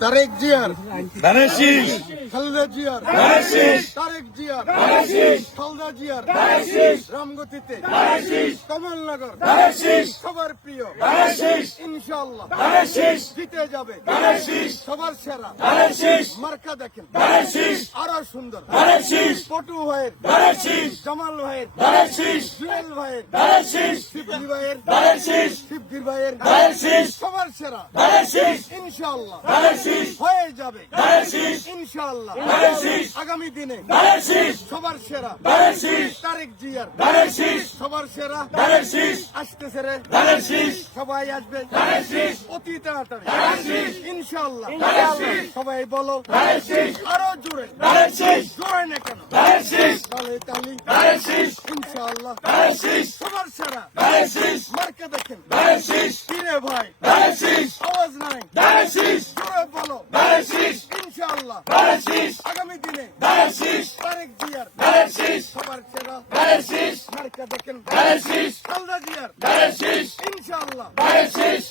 তারেক জিয়ার, ধানের শীষ, খালেদা জিয়ার, ধানের শীষ, তারেক জিয়ার, ধানের শীষ, খালেদা জিয়ার, ধানের শীষ, রামগতিতে, ধানের শীষ, কমলনগর, ধানের শীষ, সবার প্রিয়, ধানের শীষ, ইনশাআল্লাহ ধানের শীষ, জিতে যাবে, ধানের শীষ, সবার সেরা, ধানের শীষ, মার্কা দেখেন, ধানের শীষ, আরো সুন্দর, ধানের শীষ, পটু ভাইয়ের, ধানের শীষ, জামাল ভাইয়ের, ধানের শীষ, জুয়েল ভাইয়ের, ধানের শীষ, শিবগির ভাইয়ের, ধানের শীষ, শিবগির ভাইয়ের, ধানের শীষ, সবার সেরা, ধানের শীষ, ইনশাআল্লাহ ধানের শীষ, হয়ে যাবে, ধানের শীষ, ইনশাআল্লাহ ধানের শীষ, আগামী দিনে ধানের শীষ, সবার সেরা, ধানের শীষ, তারেক জিয়ার, ধানের শীষ, সবার সেরা, ধানের শীষ, আসতেছে রে, ধানের শীষ, সবাই আসবে, ধানের শীষ, অতি তাড়াতাড়ি, ধানের শীষ, ইনশাআল্লাহ ধানের শীষ, সবাই বলো, ধানের শীষ, আরো জোরে, ধানের শীষ, জোরে না কেন, ধানের শীষ, তালে তালি, ধানের শীষ, ইনশাআল্লাহ ধানের শীষ, সবার সেরা, ধানের শীষ, মার্কা দেখেন, ধানের শীষ, কিরে ভাই, ধানের শীষ, আওয়াজ নাই, ধানের শীষ, জোরে বলো, ধানের শীষ, ইনশাআল্লাহ ধানের শীষ, আগামী দিনে ধানের শীষ, তারেক জিয়ার, ধানের শীষ, সবার সেরা, ধানের শীষ, মার্কা দেখেন, ধানের শীষ, খালেদা জিয়ার, ধানের শীষ, ইনশাআল্লাহ ধানের শীষ,